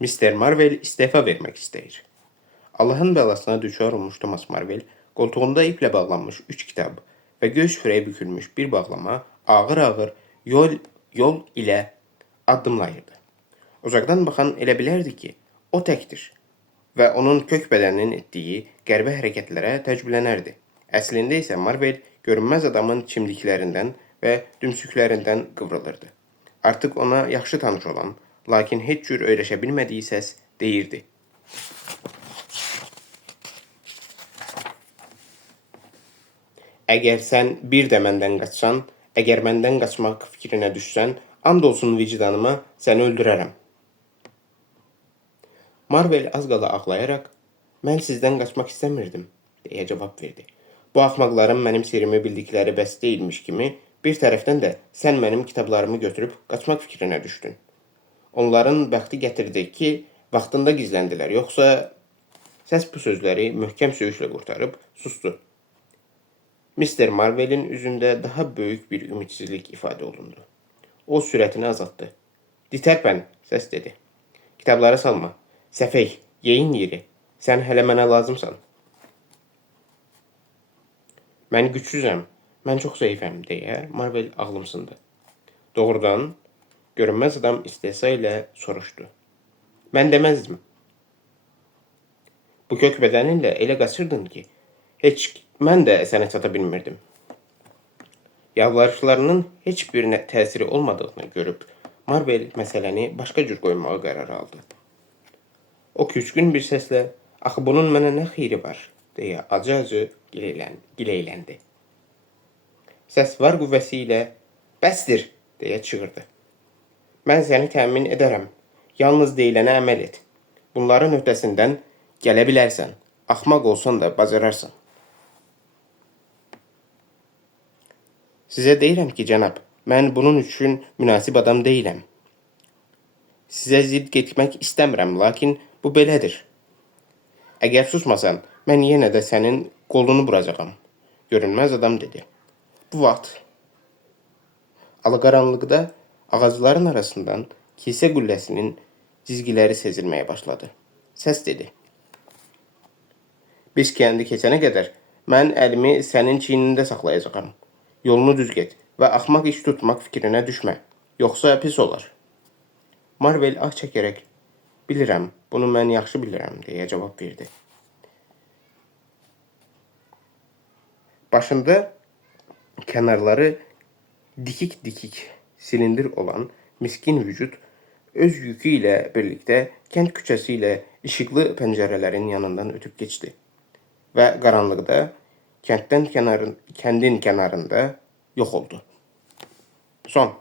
Mister Marvel istefa vermek istəyir. Allahın bəlasına düşər olmuş Thomas Marvel qoltuğunda iple bağlanmış 3 kitab və göz sürəyə bükülmüş bir bağlama ağır-ağır yol ilə addımlayırdı. Uzaqdan baxan elə bilərdi ki, o təkdir və onun kök bədəninin etdiyi qəribə hərəkətlərə təəccüblənərdi. Əslində isə Marvel görünməz adamın çimdiklərindən və dümsüklərindən qıvrılırdı. Artıq ona yaxşı tanış olan, lakin heç cür öyrəşə bilmədiyi səs deyirdi. Əgər sən bir də məndən qaçsan, əgər məndən qaçmaq fikrinə düşsən, and olsun vicdanıma, səni öldürərəm. Marvel az qala ağlayaraq, mən sizdən qaçmaq istəmirdim, deyə cavab verdi. Bu axmaqların mənim sirrimi bildikləri bəs deyilmiş kimi, bir tərəfdən də sən mənim kitablarımı götürüb qaçmaq fikrinə düşdün. Onların bəxti gətirdi ki, vaxtında gizləndilər, yoxsa səs bu sözləri möhkəm söyüşlə qurtarıb sustu. Mister Marvelin üzündə daha böyük bir ümidsizlik ifadə olundu. O sürətini azaltdı. Ditərpən, səs dedi. Kitabları salma. Səfək, yeyin yeri. Sən hələ mənə lazımsan. Mən gücsüzəm. Mən çox zəifəm, deyə Marvel ağlımsındı. Doğrudan, görünməz adam istehza ilə soruşdu. Mən deməzdim. Bu kök bədəninlə elə qaçırdın ki, heç mən də sənə çata bilmirdim. Yalvarışlarının heç bir təsiri olmadığını görüb, Marvel məsələni başqa cür qoymağa qərar aldı. O küçkün bir səslə, axı bunun mənə nə xeyri var, deyə acı-acı gileyləndi. Səs var qüvvəsi ilə, bəsdir, deyə çığırdı. Mən səni təmin edərəm, yalnız deyilənə əməl et. Bunların öhdəsindən gələ bilərsən, axmaq olsan da bacararsan. Sizə deyirəm ki, cənab, mən bunun üçün münasib adam deyiləm. Sizə zidd getmək istəmirəm, lakin bu belədir. Əgər susmasan, mən yenə də sənin qolunu vuracağam, görünməz adam dedi. Bu vaxt alaqaranlıqda ağacların arasından kilsə qülləsinin cizgiləri sezilməyə başladı. Səs dedi. Biz kəndi keçənə qədər mən əlimi sənin çiynində saxlayacağam. Yolunu düz get və axmaq iş tutmaq fikrinə düşmə, yoxsa pis olar. Marvel ah çəkərək, bilirəm, bunu mən yaxşı bilirəm, deyə cavab verdi. Başında kənarları dikik-dikik silindir olan miskin vücud öz yükü ilə birlikdə kənd küçəsi ilə işıqlı pəncərələrin yanından ötüb keçdi və qaranlıqda kəndin kənarında yox oldu. Son.